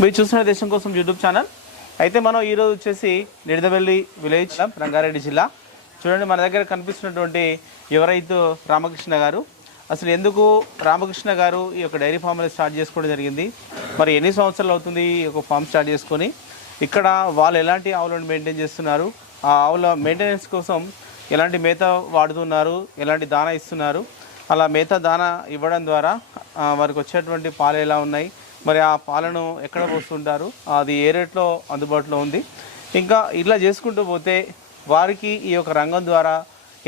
మీరు చూస్తున్న దేశం కోసం యూట్యూబ్ ఛానల్. అయితే మనం ఈరోజు వచ్చేసి నిడదవెల్లి విలేజ్ రంగారెడ్డి జిల్లా. చూడండి, మన దగ్గర కనిపిస్తున్నటువంటి యువరైతు రామకృష్ణ గారు. అసలు ఎందుకు రామకృష్ణ గారు ఈ యొక్క డైరీ ఫామ్ని స్టార్ట్ చేసుకోవడం జరిగింది, మరి ఎన్ని సంవత్సరాలు అవుతుంది ఈ యొక్క ఫామ్ స్టార్ట్ చేసుకొని, ఇక్కడ వాళ్ళు ఎలాంటి ఆవులను మెయింటైన్ చేస్తున్నారు, ఆ ఆవుల మెయింటెనెన్స్ కోసం ఎలాంటి మేత వాడుతున్నారు, ఎలాంటి దానా ఇస్తున్నారు, అలా మేత దానా ఇవ్వడం ద్వారా వారికి వచ్చేటువంటి పాలు ఎలా ఉన్నాయి, మరి ఆ పాలను ఎక్కడ పోస్తుంటారు, అది ఏ రేట్లో అందుబాటులో ఉంది, ఇంకా ఇలా చేసుకుంటూ పోతే వారికి ఈ యొక్క రంగం ద్వారా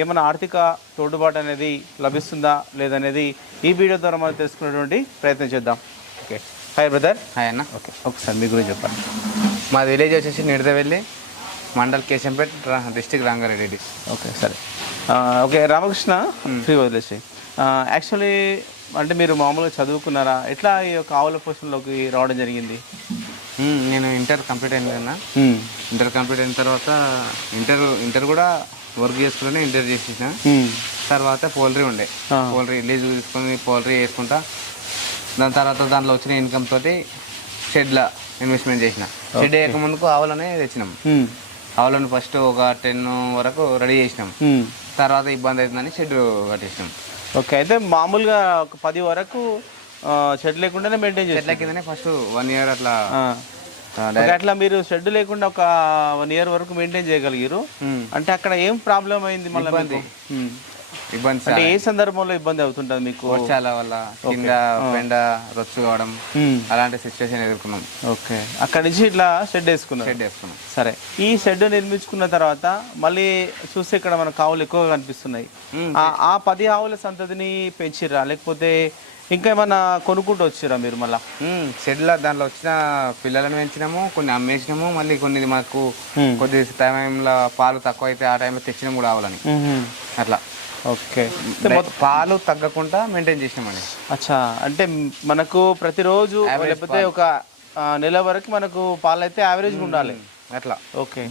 ఏమైనా ఆర్థిక తోడుబాటు అనేది లభిస్తుందా లేదనేది ఈ వీడియో ద్వారా మనం తెలుసుకునేటువంటి ప్రయత్నం చేద్దాం. Okay, hi brother. హాయ్ అన్న. ఓకే, ఒకసారి మీ గురించి చెప్పండి. మా విలేజ్ వచ్చేసి నిడదవెల్లి, మండల్ కేశంపేట్, డిస్టిక్ రంగారెడ్డి. ఓకే, సరే. ఓకే రామకృష్ణ, ఫ్రీ వదిలేసి. యాక్చువల్లీ అంటే మీరు మామూలుగా చదువుకున్నారా, ఎట్లా ఈ యొక్క ఆవుల పోషణలోకి రావడం జరిగింది? నేను ఇంటర్ కంప్లీట్ అయింది అన్న. ఇంటర్ కంప్లీట్ అయిన తర్వాత ఇంటర్ కూడా వర్క్ చేసుకుని ఇంటర్ చేసేసిన తర్వాత పోల్ట్రీ ఉండే, పోల్ట్రీ లీజ్ తీసుకొని పోల్ట్రీ వేసుకుంటా. దాని తర్వాత దాంట్లో వచ్చిన ఇన్కమ్ తోటి షెడ్లో ఇన్వెస్ట్మెంట్ చేసిన. షెడ్ వేయక ముందుకు ఆవులనే తెచ్చినాం. ఆవులను ఫస్ట్ ఒక 10 వరకు రెడీ చేసినాం. తర్వాత ఇబ్బంది అవుతుందని షెడ్ కట్టేసినాం. ఓకే, అయితే మామూలుగా ఒక 10 వరకు షెడ్ లేకుండానే మెయింటైన్ చేసి షెడ్ల కిందనే ఫస్ట్ 1 ఇయర్ అట్లా. అట్లా మీరు షెడ్ లేకుండా ఒక 1 ఇయర్ వరకు మెయింటైన్ చేయగలిగారు అంటే అక్కడ ఏం ప్రాబ్లం అయింది? మళ్ళీ ఇబ్బంది అంటే ఏ సందర్భంలో ఇబ్బంది అవుతుంటుంది మీకు? వర్షాల వల్ల కింద పెండ రొచ్చు కావడం, అలాంటి సిచ్యువేషన్ ఎదుర్కొన్నాం. ఓకే, అక్కడ నుంచి ఇట్లా షెడ్ వేసుకున్నాం. సరే, ఈ షెడ్ నిర్మించుకున్న తర్వాత మళ్ళీ చూస్తే ఇక్కడ మనకు ఆవులు ఎక్కువగా కనిపిస్తున్నాయి. ఆ 10 ఆవుల సంతతిని పెంచిర్రా లేకపోతే ఇంకా ఏమన్నా కొనుక్కుంటూ వచ్చిరా మీరు? మళ్ళీ షెడ్లో దాంట్లో వచ్చిన పిల్లలను పెంచినాము, కొన్ని అమ్మేసినాము, మళ్ళీ కొన్ని మాకు కొద్ది టైంలో పాలు తక్కువ అయితే ఆ టైంలో తెచ్చినాము కూడా ఆవులని అట్లా. ఓకే, పాలు తగ్గకుండా మెయింటైన్ చేసినామండి. అచ్చా, అంటే మనకు ప్రతిరోజు లేకపోతే ఒక నెల వరకు మనకు పాలు అయితే యావరేజ్గా ఉండాలి అట్లా. ఓకే,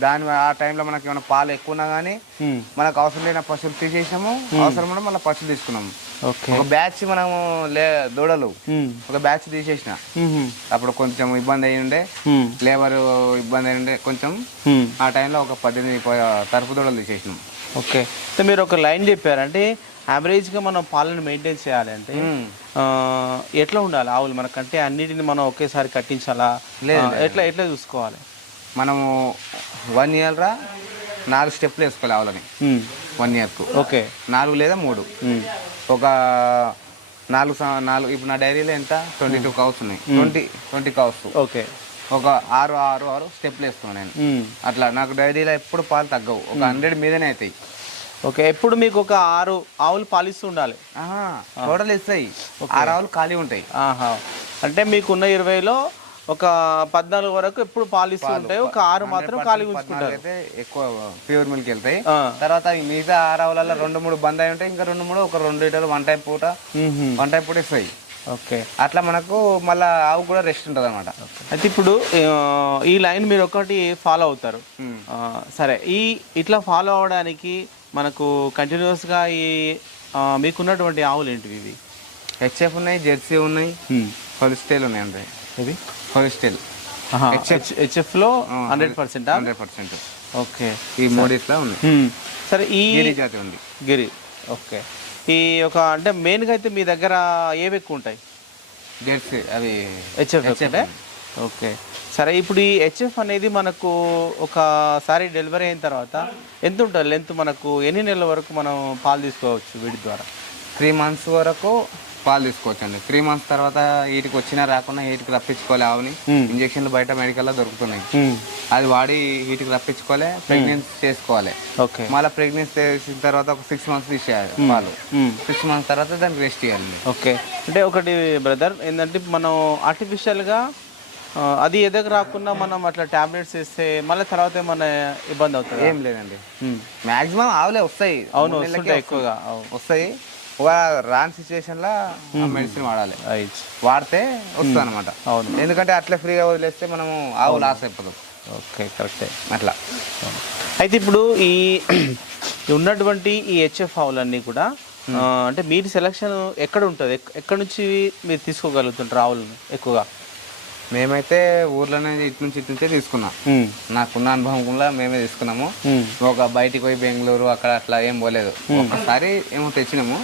ఆ టైంలో మనకి ఏమైనా పాలు ఎక్కువ ఉన్నా కానీ మనకు అవసరం లేని పశువులు తీసేసినాము, అవసరం కూడా మళ్ళీ పశువులు తీసుకున్నాము. ఓకే, ఒక బ్యాచ్ మనము దూడలు ఒక బ్యాచ్ తీసేసిన. అప్పుడు కొంచెం ఇబ్బంది అయి ఉండే, లేబర్ ఇబ్బంది అయి ఉండే కొంచెం. ఆ టైంలో ఒక 18 తరపు దూడలు తీసేసినాం. ఓకే, అయితే మీరు ఒక లైన్ చెప్పారు, అంటే యావరేజ్గా మనం పాలను మెయింటైన్ చేయాలి అంటే ఎట్లా ఉండాలి ఆవులు మనకంటే? అన్నిటిని మనం ఒకేసారి కట్టించాలా? ఎట్లా చూసుకోవాలి? మనము 1 ఇయర్ 4 స్టెప్లు వేసుకోవాలి ఆవులని 1 ఇయర్కు. ఓకే, 4 లేదా 3. ఒక 4 ఇప్పుడు నా డైరీలో ఎంత 22 కౌస్ ఉన్నాయి. 20 కౌస్. ఓకే, ఒక 6 స్టెప్లు వేస్తున్నాను నేను. అట్లా నాకు డైరీలో ఎప్పుడు పాలు తగ్గవు, ఒక 100 మీదనే అవుతాయి. ఓకే, ఎప్పుడు మీకు ఒక 6 ఆవులు పాలిస్తూ ఉండాలి? టోటల్ ఇస్తాయి, 6 ఆవులు ఖాళీ ఉంటాయి. అంటే మీకున్న 20లో ఒక 14 వరకు ఎప్పుడు పాలిస్తూ ఉంటాయి, ఒక 6 మాత్రం ఖాళీ ఉంచుకుంటారు. అయితే ఎక్కువ ప్యూర్ మిల్క్ వెళ్తాయి. తర్వాత మిగతా 6 ఆవులలో 2-3 బంద్ అయి ఉంటాయి, ఇంకా 2-3 ఒక 2 లీటర్లు వన్ టైం పూట ఇస్తాయి. ఓకే, అట్లా మనకు మళ్ళీ ఆవు కూడా రెస్ట్ ఉంటుంది అనమాట. అయితే ఇప్పుడు ఈ లైన్ మీరు ఒకటి ఫాలో అవుతారు. సరే, ఇట్లా ఫాలో అవడానికి మనకు కంటిన్యూస్గా మీకున్నటువంటి ఆవులు ఏంటివి? ఇవి హెచ్ఎఫ్ ఉన్నాయి, జెర్సీ ఉన్నాయి, హోలిస్టైల్ ఉన్నాయి. అంటే ఇది హోలిస్టైల్ హెచ్ఎఫ్లో 100%. ఓకే, ఈ 3 ఇట్లా ఉన్నాయి. సరే, ఈ గిరి జాతి ఉంది, గిరి. ఓకే, ఈ ఒక అంటే మెయిన్గా అయితే మీ దగ్గర ఏవి ఎక్కువ ఉంటాయి? జెర్సీ, అవి హెచ్ఎఫ్. ఓకే, సరే, ఇప్పుడు ఈ హెచ్ఎఫ్ అనేది మనకు ఒకసారి డెలివరీ అయిన తర్వాత ఎంత ఉంటుంది లెంత్? మనకు ఎన్ని నెలల వరకు మనం పాలు తీసుకోవచ్చు వీటి ద్వారా? 3 మంత్స్ వరకు పాలు తీసుకోవచ్చు అండి. 3 మంత్స్ తర్వాత వీటికి వచ్చినా రాకుండా వీటికి రప్పించుకోవాలి ఆవుని. ఇంజక్షన్లు బయట మెడికల్లో దొరుకుతున్నాయి, అది వాడి వీటికి రప్పించుకోవాలి, ప్రెగ్నెన్సీ చేసుకోవాలి. ఓకే, మళ్ళీ ప్రెగ్నెన్సీ చేసిన తర్వాత ఒక 6 మంత్స్ తీసేయాలి పాలు. 6 మంత్స్ తర్వాత దానికి రెస్ట్ చేయాలి. ఓకే, అంటే ఒకటి బ్రదర్ ఏంటంటే మనం ఆర్టిఫిషియల్గా అది ఎదగ రాకుండా మనం అట్లా టాబ్లెట్స్ వేస్తే మళ్ళీ తర్వాత ఏమన్నా ఇబ్బంది అవుతుంది? ఏం లేదండి, మ్యాక్సిమం ఆవులే వస్తాయి. అవును, ఎక్కువగా వస్తాయి. రాని సిచ్యువేషన్లో మెడిసిన్ వాడాలి, వాడితే వస్తుంది అనమాట. అవును, ఎందుకంటే అట్లా ఫ్రీగా వదిలేస్తే మనము ఆవు లాస్ అయిపోతాం. ఓకే, కరెక్టే అట్లా. అయితే ఇప్పుడు ఈ ఉన్నటువంటి ఈ హెచ్ఎఫ్ ఆవులన్నీ కూడా అంటే మీరు సెలక్షన్ ఎక్కడ ఉంటుంది? ఎక్కడి నుంచి మీరు తీసుకోగలుగుతుంటారు ఆవులను ఎక్కువగా? మేమైతే ఊర్లోనే ఇటు నుంచే తీసుకున్నాం. నాకున్న అనుభవంలో మేమే తీసుకున్నాము. ఒక బయటికి పోయి బెంగళూరు అక్కడ అట్లా ఏం పోలేదు. ఒకసారి ఏమో తెచ్చినాము.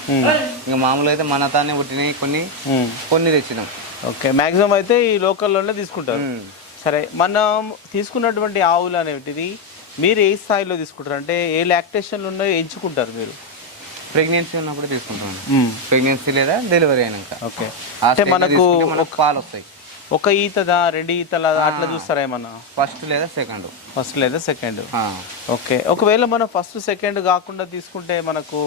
ఇంకా మామూలుగా అయితే మన తానే పుట్టినాయి కొన్ని తెచ్చినాం. ఓకే, మ్యాక్సిమం అయితే ఈ లోకల్లోనే తీసుకుంటారు. సరే, మనం తీసుకున్నటువంటి ఆవులు అనేటిది మీరు ఏ స్థాయిలో తీసుకుంటారు? అంటే ఏ లాక్టేషన్లు ఉన్నాయో ఎంచుకుంటారు మీరు? ప్రెగ్నెన్సీ ఉన్నప్పుడు తీసుకుంటాం. ప్రెగ్నెన్సీ లేదా డెలివరీ అయినాక. ఓకే, అంటే మనకు పాలు వస్తాయి. ఒక ఈతదా, 2 ఈతల అట్లా చూస్తారా ఏమన్నా? ఫస్ట్ లేదా సెకండ్. ఓకే, ఒకవేళ మనం ఫస్ట్ సెకండ్ కాకుండా తీసుకుంటే మనకు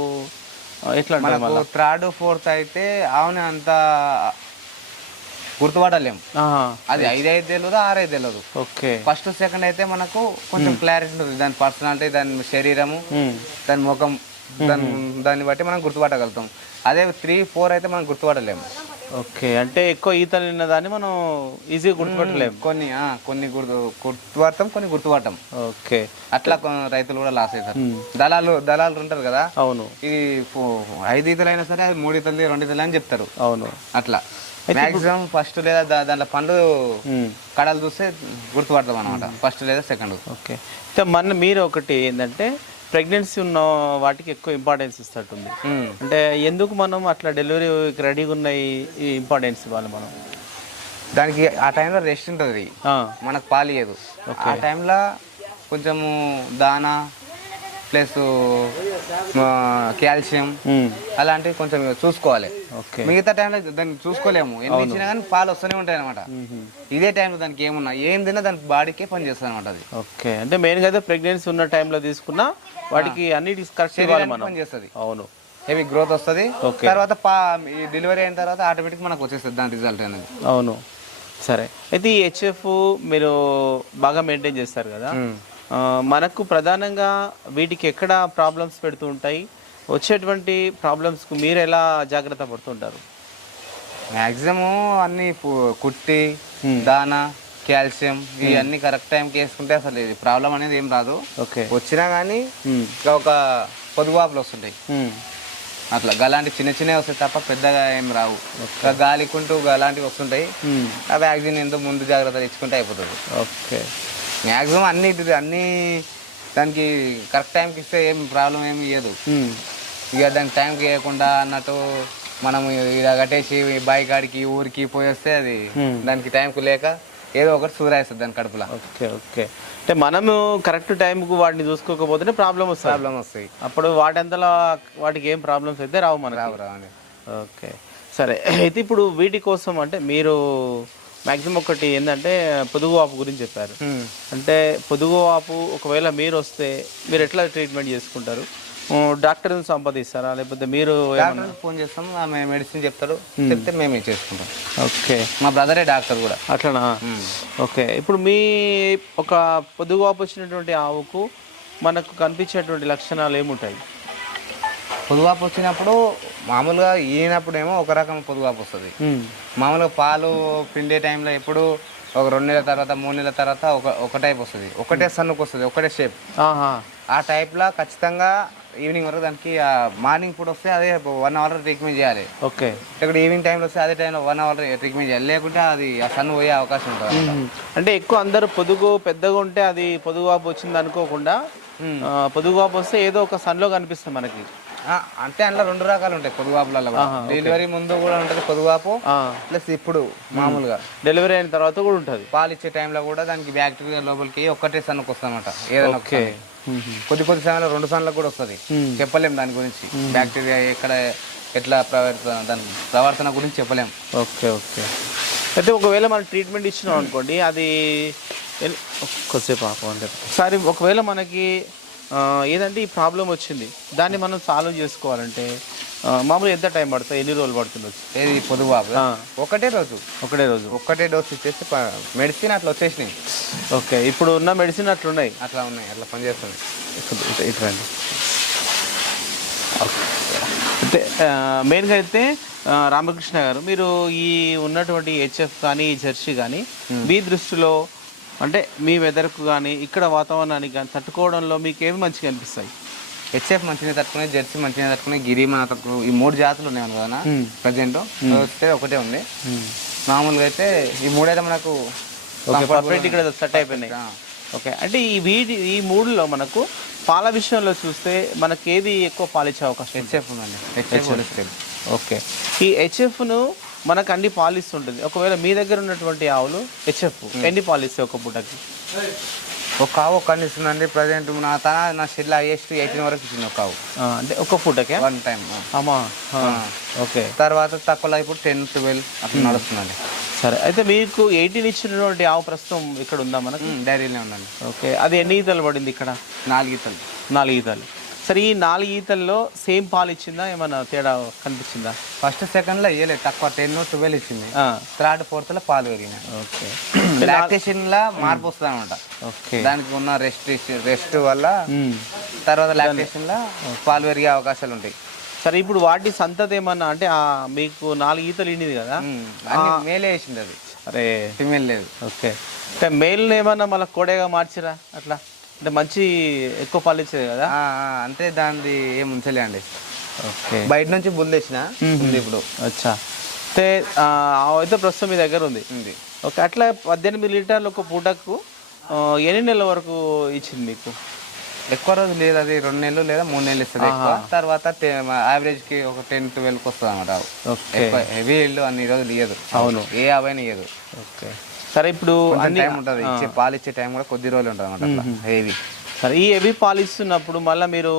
ఎట్లా? మనకు థర్డ్ ఫోర్త్ అయితే ఆవుని అంత గుర్తుపడలేము. అది 5 తెలియదు, 6 తెలియదు. ఓకే, ఫస్ట్ సెకండ్ అయితే మనకు కొంచెం క్లారిటీ ఉంటుంది. దాని పర్సనాలిటీ, దాని శరీరము, దాని ముఖం, దాన్ని బట్టి మనం గుర్తుపట్టగలుగుతాం. అదే 3, 4 అయితే మనం గుర్తుపట్టలేము. ఓకే, అంటే ఎక్కువ ఈతలు ఉన్నదాన్ని మనం ఈజీగా గుర్తుపట్టలేము. కొన్ని గుర్తుపడతాం, కొన్ని గుర్తుపడతాం. ఓకే, అట్లా రైతులు కూడా లాస్ అవుతారు. దళాలు ఉంటారు కదా. అవును, ఇది 5 ఈతలు అయినా సరే అది 3 ఈతలు 2 ఈతలు అని చెప్తారు. అవును, అట్లా మాక్సిమం ఫస్ట్ లేదా దాంట్లో పండ్లు కడలు చూస్తే గుర్తుపడతాం అనమాట, ఫస్ట్ లేదా సెకండ్. ఓకే, మీరు ఒకటి ఏంటంటే ప్రెగ్నెన్సీ ఉన్న వాటికి ఎక్కువ ఇంపార్టెన్స్ ఇస్తట్టుంది. అంటే ఎందుకు మనం అట్లా డెలివరీ రెడీగా ఉన్న ఈ ఇంపార్టెన్స్ ఇవ్వాలి మనం? దానికి ఆ టైంలో రెస్ట్ ఉంటుంది, మనకు పాలు ఇయ్యదు. ఆ టైంలో కొంచెము దానా ప్లస్ కాల్షియం అలాంటివి కొంచెం చూసుకోవాలి. మిగతా టైంలో దాన్ని చూసుకోలేము. ఎన్ని ఇచ్చినా కానీ పాలు వస్తూనే ఉంటాయి అనమాట. ఇదే టైంలో దానికి ఏమున్నా ఏం తిన్నా దానికి బాడీకే పని చేస్తుంది అనమాట అది. ఓకే, అంటే మెయిన్గా అయితే ప్రెగ్నెన్సీ ఉన్న టైంలో తీసుకున్నా వాటికి అన్నిటికి కరెక్ట్ పని చేస్తుంది. అవును, హెవీ గ్రోత్ వస్తుంది. తర్వాత డెలివరీ అయిన తర్వాత ఆటోమేటిక్ మనకు వచ్చేస్తుంది దాని రిజల్ట్ అనేది. అవును, సరే. అయితే ఈ హెచ్ఎఫ్ మీరు బాగా మెయింటైన్ చేస్తారు కదా, మనకు ప్రధానంగా వీటికి ఎక్కడ ప్రాబ్లమ్స్ పెడుతూ ఉంటాయి? వచ్చేటువంటి ప్రాబ్లమ్స్కు మీరు ఎలా జాగ్రత్త పడుతుంటారు? మ్యాక్సిమం అన్ని కుట్టి, దానా, కాల్షియం ఇవన్నీ కరెక్ట్ టైంకి వేసుకుంటే అసలు ఇది ప్రాబ్లం అనేది ఏం రాదు. ఓకే, వచ్చినా కానీ ఒక పొదుగువాపులు వస్తుంటాయి. అట్లా గలాంటి చిన్నవి వస్తాయి తప్ప పెద్దగా ఏం రావు. గాలికుంటూ అలాంటివి వస్తుంటాయి. ఆ వ్యాక్సిన్ ఎంతో ముందు జాగ్రత్తలు ఇచ్చుకుంటే అయిపోతుంది. ఓకే, మ్యాక్సిమం అన్ని దానికి కరెక్ట్ టైంకి ఇస్తే ఏం ప్రాబ్లం ఏమి ఇవ్వదు. ఇక దానికి టైంకి వేయకుండా అన్నట్టు మనం ఇలా కట్టేసి బాయి కాడికి ఊరికి పోయేస్తే అది దానికి టైంకు లేక ఏదో ఒకటి సూరాయిస్తుంది దాని కడుపులో. ఓకే, ఓకే, అంటే మనము కరెక్ట్ టైంకు వాటిని చూసుకోకపోతేనే ప్రాబ్లం వస్తాయి. అప్పుడు వాటికి ఏం ప్రాబ్లమ్స్ అయితే రావు మనకు. రావండి. ఓకే, సరే. అయితే ఇప్పుడు వీటి కోసం అంటే మీరు మ్యాక్సిమం ఒకటి ఏంటంటే పొదుగువాపు గురించి చెప్పారు. అంటే పొదుగువాపు ఒకవేళ మీరు వస్తే మీరు ఎట్లా ట్రీట్మెంట్ చేసుకుంటారు? డాక్టర్ని సంపాదిస్తారా, లేకపోతే మీరు ఫోన్ చేస్తాం, ఆమె మెడిసిన్ చెప్తారు, చెప్తే మేమే చేసుకుంటాం. ఓకే, మా బ్రదరే డాక్టర్ కూడా. అట్లనా? ఓకే, ఇప్పుడు మీ ఒక పొదుగువాపు వచ్చినటువంటి ఆవుకు మనకు కనిపించేటువంటి లక్షణాలు ఏముంటాయి? పొదువాపు వచ్చినప్పుడు మామూలుగా ఈనప్పుడేమో ఒక రకం పొదువాపు వస్తుంది. మామూలుగా పాలు పిండే టైంలో ఎప్పుడు ఒక 2 నెలల తర్వాత 3 నెలల తర్వాత ఒక టైప్ వస్తుంది, ఒకటే సన్నుకు వస్తుంది, ఒకటే షేప్. ఆ టైప్లో ఖచ్చితంగా ఈవినింగ్ వరకు దానికి మార్నింగ్ పూట వస్తే అదే 1 అవర్ ట్రీట్మెంట్ చేయాలి. ఓకే, ఇక్కడ ఈవినింగ్ టైంలో వస్తే అదే టైంలో 1 అవర్ ట్రీట్మెంట్ చేయాలి, లేకుంటే అది ఆ సన్ను పోయే అవకాశం ఉంటుంది. అంటే ఎక్కువ అందరూ పొదుగు పెద్దగా ఉంటే అది పొదుగువాపు వచ్చింది అనుకోకుండా పొదుగువాపు వస్తే ఏదో ఒక సన్లో కనిపిస్తుంది మనకి. అంటే అందులో 2 రకాలు ఉంటాయి పొదుగువాపులలో. డెలివరీ ముందు కూడా ఉంటుంది పొదుగువాపు, ప్లస్ ఇప్పుడు మామూలుగా డెలివరీ అయిన తర్వాత కూడా ఉంటుంది. పాలు ఇచ్చే టైంలో కూడా దానికి బ్యాక్టీరియా లోపలికి ఒక్కటే సన్నుకు వస్తుంది అనమాట. ఏదైనా కొద్ది సమయంలో 2 సన్నులకు కూడా వస్తుంది. చెప్పలేం దాని గురించి, బ్యాక్టీరియా ఎట్లా దాని ప్రవర్తన గురించి చెప్పలేం. Okay, okay. అయితే ఒకవేళ మనం ట్రీట్మెంట్ ఇచ్చినాం అనుకోండి, అది కొద్దిసేపు ఒకసారి ఒకవేళ మనకి ఏదంటే ఈ ప్రాబ్లం వచ్చింది, దాన్ని మనం సాల్వ్ చేసుకోవాలంటే మామూలుగా ఎంత టైం పడుతుంది, ఎన్ని రోజులు పడుతుండొచ్చు? ఏది పొదుగువాపు ఒకటే రోజు ఒక్కటే డోస్ ఇచ్చేస్తే మెడిసిన్ అట్లా వచ్చేసినాయి. ఓకే, ఇప్పుడు ఉన్న మెడిసిన్ అట్లున్నాయి, అట్లా పనిచేస్తుంది. ఇట్లండి. అయితే మెయిన్గా అయితే రామకృష్ణ గారు, మీరు ఈ ఉన్నటువంటి హెచ్ఎఫ్ కానీ జెర్సీ కానీ మీ దృష్టిలో అంటే మీ వెదర్కు కానీ ఇక్కడ వాతావరణానికి కానీ తట్టుకోవడంలో మీకు ఏమి మంచిగా అనిపిస్తాయి? హెచ్ఎఫ్ మంచిగా తట్టుకునే, జెర్సీ మంచిగా తట్టుకునే, గిరి మన ఈ 3 జాతులు ఉన్నాయి కదా ప్రజెంట్. వస్తే ఒకటే ఉంది. మామూలుగా అయితే ఈ మూడైతే మనకు పర్ఫెక్ట్ ఇక్కడ సెట్ అయిపోయినాయి. ఓకే, అంటే ఈ మూడులో మనకు పాల విషయంలో చూస్తే మనకి ఏది ఎక్కువ పాలిచ్చే అవకాశం? హెచ్ఎఫ్ ఉందండి. హెచ్ఎఫ్. ఓకే, ఈ హెచ్ఎఫ్ను మనకు అన్ని పాలిస్తుంటుంది. ఒకవేళ మీ దగ్గర ఉన్నటువంటి ఆవులు హెచ్ఎఫ్ ఎన్ని పాలిస్తాయి ఒక పూటకి? ఒక ఆవు ఒక ఇస్తుందండి ప్రజెంట్ నా షెడ్లో హైయెస్ట్ 18 వరకు ఇచ్చింది ఒక ఆవు. అంటే ఒక పూటకే? One time. అమ్మా, ఓకే. తర్వాత తక్కువలో ఇప్పుడు 10-12 అట్లా నడుస్తుందండి. సరే, అయితే మీకు 18 ఇచ్చినటువంటి ఆవు ప్రస్తుతం ఇక్కడ ఉందా మనకు? డైరీలో ఉందండి. ఓకే, అది ఎన్ని ఈతలు పడింది ఇక్కడ? 4 ఈతలు. 4 ఈతలు. సరే, ఈ 4 ఈతల్లో సేమ్ పాలు ఇచ్చిందా, ఏమన్నా తేడా కనిపించిందా? ఫస్ట్ సెకండ్లో ఇవ్వలేదు, తక్కువ 10-12 ఇచ్చింది. థర్డ్ ఫోర్త్లో పాలు పెరిగినాయి. ఓకే, లాక్టేషన్లో మార్పు వస్తుంది అనమాట. ఓకే, దానికి ఉన్న రెస్ట్ వల్ల తర్వాత లాక్టేషన్లో పాలు పెరిగే అవకాశాలు ఉంటాయి. సరే, ఇప్పుడు వాటి సంతతి ఏమన్నా అంటే మీకు 4 ఈతలు ఇండింది కదా, మేలే వేసింది అది. అరే, ఫిమేల్ లేదు. ఓకే, అంటే మేల్ని ఏమన్నా మళ్ళీ కోడేగా మార్చిరా అట్లా? అంటే మంచి ఎక్కువ పాలు ఇచ్చేది కదా. అంతే, దానిది ఏం ఉంచలే అండి. ఓకే, బయట నుంచి బుల్ తెచ్చిన ఇప్పుడు. అచ్చా, అయితే అయితే ప్రస్తుతం మీ దగ్గర ఉంది. ఓకే, అట్లా 18 లీటర్లు ఒక పూటకు ఎన్ని నెలల వరకు ఇచ్చింది మీకు? ఎక్కువ రోజు లేదు, అది 2 నెలలు లేదా 3 నెలలు ఇస్తుంది ఎక్కువ. తర్వాత యావరేజ్కి ఒక 10-12కి వస్తుంది అన్నమాట. హెవీ ఇల్లు అన్ని రోజులు ఇయ్యదు. అవును, ఏ అవైనా ఇయ్యదు. ఓకే, సరే, ఇప్పుడు అన్ని టైం ఉంటుంది, ఇచ్చే పాలు ఇచ్చే టైం కూడా కొద్ది రోజులు ఉంటుంది అన్నమాట హెవీ. సరే, ఈ హెవీ పాలు ఇస్తున్నప్పుడు మళ్ళీ మీరు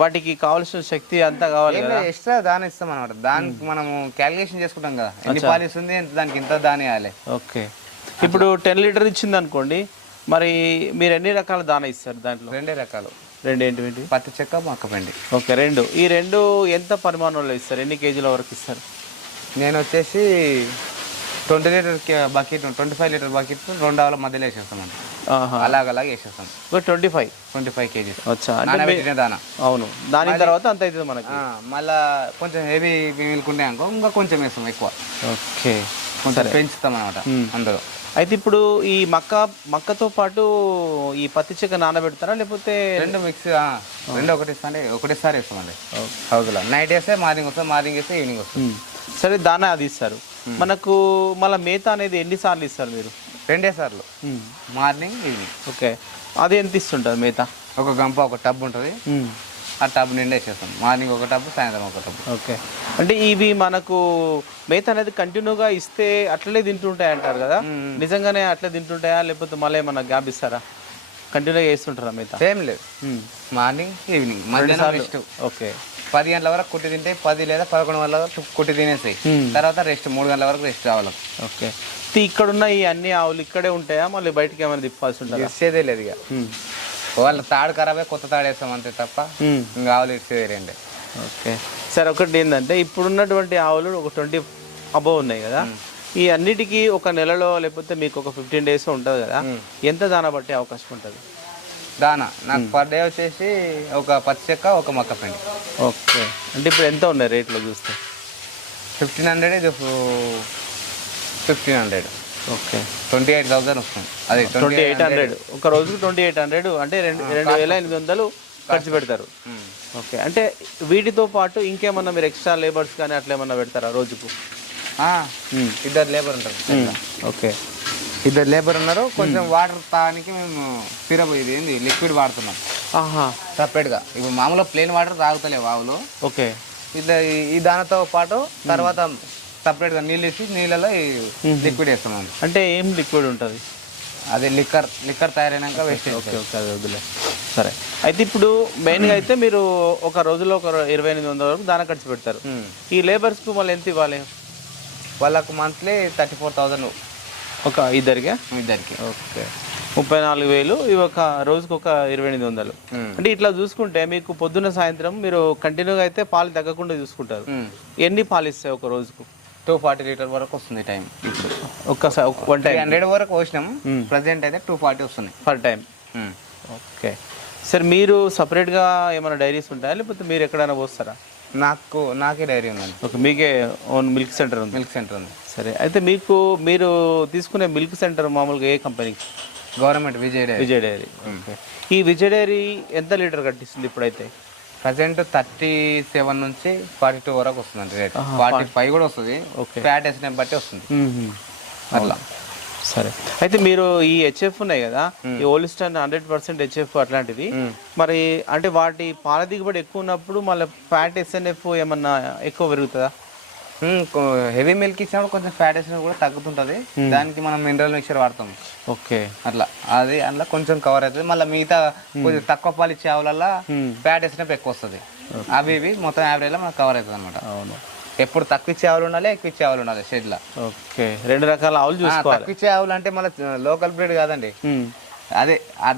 వాటికి కావాల్సిన శక్తి అంతా కావాలి కదా, ఎక్స్ట్రా దాని ఇస్తాం అనమాట. దానికి మనము క్యాలిక్యులేషన్ చేసుకుంటాం కదా, ఎన్ని పాలు ఇస్తుంది దానికి ఇంత దాని వేయాలి. ఓకే, ఇప్పుడు 10 లీటర్ ఇచ్చింది అనుకోండి, మరి మీరు ఎన్ని రకాల దానా ఇస్తారు దాంట్లో? 2 రకాలు. 2 ఏంటి? పత్తి చెక్క, మక్కపిండి. ఓకే, 2. ఈ 2 ఎంత పరిమాణంలో ఇస్తారు? ఎన్ని కేజీల వరకు ఇస్తారు? నేను వచ్చేసి 20 లీటర్ బకెట్, 25 లీటర్ బకెట్ 2 ఆవుల మధ్యలో వేసేస్తామండి. అలాగలాగా వేసేస్తాం. 25 కేజీస్. దానా. అవును, దాని తర్వాత అంత అవుతుంది మనకి. మళ్ళీ కొంచెం హెవీ మిగులుకుంటే అనుకో ఇంకా కొంచెం వేస్తాం ఎక్కువ. ఓకే, కొంచెం పెంచుతాం అనమాట అందులో. అయితే ఇప్పుడు ఈ మక్కతో పాటు ఈ పత్తి చెక్క నానబెడతారా, లేకపోతే 2 మిక్స్? 2 ఒకటేసారి వేస్తామండి హౌస్లో. నైట్ వేస్తే మార్నింగ్ వస్తుంది, మార్నింగ్ వేస్తే ఈవినింగ్ వస్తుంది. సరే, దానా అది ఇస్తారు మనకు. మళ్ళీ మేత అనేది ఎన్నిసార్లు ఇస్తారు మీరు? 2 సార్లు, మార్నింగ్ ఈవినింగ్. ఓకే, అది ఎంత ఇస్తుంటుంది మేత? ఒక గంప, ఒక టబ్ ఉంటుంది, ఆ టబ్ నిండా వేసేస్తాం. మార్నింగ్ ఒక టబ్, సాయంత్రం ఒక టబ్. ఓకే, అంటే ఇవి మనకు మేత అనేది కంటిన్యూగా ఇస్తే అట్లనే తింటుంటాయి అంటారు కదా, నిజంగానే అట్లా తింటుంటాయా, లేకపోతే మళ్ళీ ఏమన్నా గ్యాప్ ఇస్తారా? కంటిన్యూగా వేస్తుంటారా మేత? ఏం లేదు, మార్నింగ్ ఈవినింగ్ మధ్యాహ్నం. ఓకే, 10 గంటల వరకు కుట్టి తింటే 10 లేదా 11 గంటల వరకు కుట్టి తినేస్తాయి. తర్వాత రెస్ట్ 3 గంటల వరకు రెస్ట్ రావాలి. ఓకే, ఇక్కడున్న ఈ అన్ని ఆవులు ఇక్కడే ఉంటాయా, మళ్ళీ బయటకి ఏమైనా తిప్పాల్సి ఉంటుంది? ఇచ్చేదే లేదు ఇక, వాళ్ళ తాడు ఖరాబ్ అయ్యి కొత్త తాడు వేస్తాం అంతే తప్ప ఇంకా ఆవులు ఇచ్చేదే రండి. ఓకే, సరే, ఒకటి ఏంటంటే ఇప్పుడున్నటువంటి ఆవులు ఒక 20 అబోవ్ ఉన్నాయి కదా, ఈ అన్నిటికీ ఒక నెలలో లేకపోతే మీకు ఒక 15 days ఉంటుంది కదా, ఎంత దానా పట్టే అవకాశం ఉంటుంది? దానా నాకు పర్ డే వచ్చేసి ఒక పత్తి చెక్క, ఒక మక్కపిండి. ఓకే, అంటే ఇప్పుడు ఎంత ఉన్నాయి రేట్లో చూస్తే? 1500, ఇది 1500. ఓకే, 28,000 వస్తుంది. అది 2800 ఒక రోజుకు 2800 అంటే 2,800 ఖర్చు పెడతారు. ఓకే, అంటే వీటితో పాటు ఇంకేమన్నా మీరు ఎక్స్ట్రా లేబర్స్ కానీ అట్లా ఏమన్నా పెడతారా రోజుకు? 2 లేబర్ ఉంటారు. ఓకే, 2 లేబర్ ఉన్నారు. కొంచెం వాటర్ తాగడానికి మేము సిరప్ ఇది ఏంది లిక్విడ్ వాడుతున్నాం సపరేట్గా. ఇప్పుడు మామూలుగా ప్లెయిన్ వాటర్ తాగుతలేవు ఆవులు. ఓకే, ఇట్లా ఈ దానితో పాటు తర్వాత సపరేట్గా నీళ్ళు వేసి నీళ్ళలో లిక్విడ్ వేస్తున్నాం. అంటే ఏం లిక్విడ్ ఉంటుంది? అదే లిక్కర్ తయారైనాక వేస్ట్. ఓకే, ఓకే, అది వద్దులే. సరే, అయితే ఇప్పుడు మెయిన్గా అయితే మీరు ఒక రోజులో ఒక 2,800 వరకు దానా ఖర్చు పెడతారు. ఈ లేబర్స్కు మళ్ళీ ఎంత ఇవ్వాలి? వాళ్ళకు మంత్లీ 34,000 ఒక ఇద్దరికి. ఓకే, 34,000. ఇవి ఒక రోజుకు ఒక 2,800. అంటే ఇట్లా చూసుకుంటే మీకు పొద్దున్న సాయంత్రం మీరు కంటిన్యూగా అయితే పాలు తగ్గకుండా చూసుకుంటారు. ఎన్ని పాలు ఇస్తాయి ఒక రోజుకు? 240 లీటర్ వరకు వస్తుంది టైం. ఇప్పుడు ఒక్కసారి 100 వరకు పోసినాం. ప్రజెంట్ అయితే 240 వస్తున్నాయి పర్ టైం. ఓకే, సరే, మీరు సపరేట్గా ఏమైనా డైరీస్ ఉంటాయా, లేకపోతే మీరు ఎక్కడైనా పోస్తారా? నాకే డైరీ ఉందండి. ఓకే, మీకే ఓన్ మిల్క్ సెంటర్ ఉంది? మిల్క్ సెంటర్ ఉంది. సరే, అయితే మీరు తీసుకునే మిల్క్ సెంటర్ మామూలుగా ఏ కంపెనీకి? Government Vijay dairy. ఓకే, ఈ విజయ్ డైరీ ఎంత లీటర్ కట్టిస్తుంది ఇప్పుడైతే? ప్రజెంట్ 37 నుంచి 42 వరకు వస్తుంది రేట్. 45 కూడా వస్తుంది, ఫ్యాట్ వేసిన బట్టి వస్తుంది అట్లా. సరే, అయితే మీరు ఈ హెచ్ఎఫ్ ఉన్నాయి కదా, ఈ హోలిస్టన్ 100% హెచ్ఎఫ్ అట్లాంటిది, మరి అంటే వాటి పాల దిగుబడి ఎక్కువ ఉన్నప్పుడు మళ్ళీ ఫ్యాట్ ఎస్ఎన్ఎఫ్ ఏమన్నా ఎక్కువ పెరుగుతుందా? హెవీ మిల్క్ ఇచ్చినప్పుడు కొంచెం ఫ్యాట్ వేసిన కూడా తగ్గుతుంటది, దానికి మనం మినరల్ మిక్చర్ వాడతాం. ఓకే, అట్లా అది అందులో కొంచెం కవర్ అవుతుంది. మళ్ళీ మిగతా కొంచెం తక్కువ పాలు ఇచ్చే ఆవులల్లో ఫ్యాట్ వేసినప్పుడు ఎక్కువ వస్తుంది. అవి ఇవి మొత్తం యావరేజ్లో మనకు కవర్ అవుతుంది అనమాట. అవును, ఎప్పుడు తక్కువ ఇచ్చే ఆవులు ఉండాలి, ఎక్కువ ఇచ్చే ఆవులు ఉండాలి షెడ్లో. ఓకే, 2 రకాల ఆవులు చూసుకోవాలి. తక్కువ ఇచ్చే ఆవులు అంటే మళ్ళీ లోకల్ బ్రీడ్ కాదండి, అదే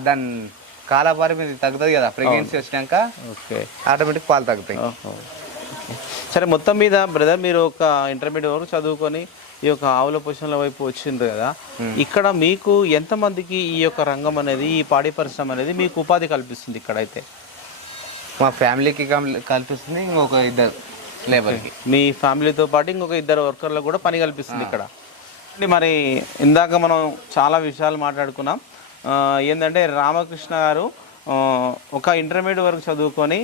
దాని కాలపారి మీద తగ్గుతుంది కదా, ప్రెగ్నెన్సీ వచ్చినాక ఓకే ఆటోమేటిక్ పాలు తగ్గుతాయి. సరే, మొత్తం మీద బ్రదర్ మీరు ఒక ఇంటర్మీడియట్ వరకు చదువుకొని ఈ యొక్క ఆవుల పొజిషన్ల వైపు వచ్చింది కదా, ఇక్కడ మీకు ఎంతమందికి ఈ యొక్క రంగం అనేది, ఈ పాడి పరిశ్రమ అనేది మీకు ఉపాధి కల్పిస్తుంది ఇక్కడైతే? మా ఫ్యామిలీకి కల్పిస్తుంది, ఇంకొక 2 లేబర్కి. మీ ఫ్యామిలీతో పాటు ఇంకొక 2 వర్కర్లకు కూడా పని కల్పిస్తుంది ఇక్కడ. మరి ఇందాక మనం చాలా విషయాలు మాట్లాడుకున్నాం. ఏంటంటే రామకృష్ణ గారు ఒక ఇంటర్మీడియట్ వరకు చదువుకొని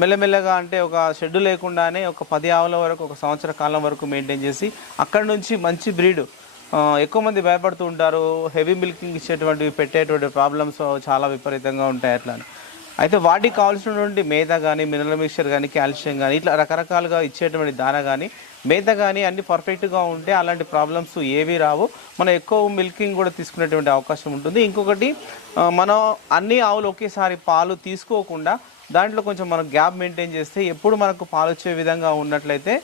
మెల్లమెల్లగా అంటే ఒక షెడ్ లేకుండానే ఒక 10 ఆవుల వరకు ఒక సంవత్సర కాలం వరకు మెయింటైన్ చేసి అక్కడి నుంచి మంచి బ్రీడ్, ఎక్కువ మంది భయపడుతూ ఉంటారు హెవీ మిల్కింగ్ ఇచ్చేటువంటివి పెట్టేటువంటి ప్రాబ్లమ్స్ చాలా విపరీతంగా ఉంటాయి అట్లా. అయితే వాటికి కావాల్సినటువంటి మేత కానీ, మినరల్ మిక్చర్ కానీ, కాల్షియం కానీ, ఇట్లా రకరకాలుగా ఇచ్చేటువంటి దాన కానీ, మేత కానీ అన్నీ పర్ఫెక్ట్గా ఉంటే అలాంటి ప్రాబ్లమ్స్ ఏవి రావు. మనం ఎక్కువ మిల్కింగ్ కూడా తీసుకునేటువంటి అవకాశం ఉంటుంది. ఇంకొకటి, మనం అన్ని ఆవులు ఒకేసారి పాలు తీసుకోకుండా దాంట్లో కొంచెం మనం గ్యాప్ మెయింటైన్ చేస్తే ఎప్పుడు మనకు పాలు వచ్చే విధంగా ఉన్నట్లయితే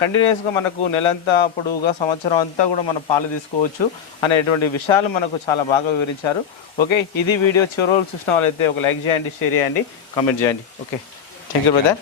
కంటిన్యూస్గా మనకు నెలంతా పొడవుగా సంవత్సరం అంతా కూడా మనం పాలు తీసుకోవచ్చు అనేటువంటి విషయాలు మనకు చాలా బాగా వివరించారు. ఓకే, ఇది వీడియో చివరి చూసిన వాళ్ళైతే ఒక లైక్ చేయండి, షేర్ చేయండి, కామెంట్ చేయండి. Okay, thank you brother.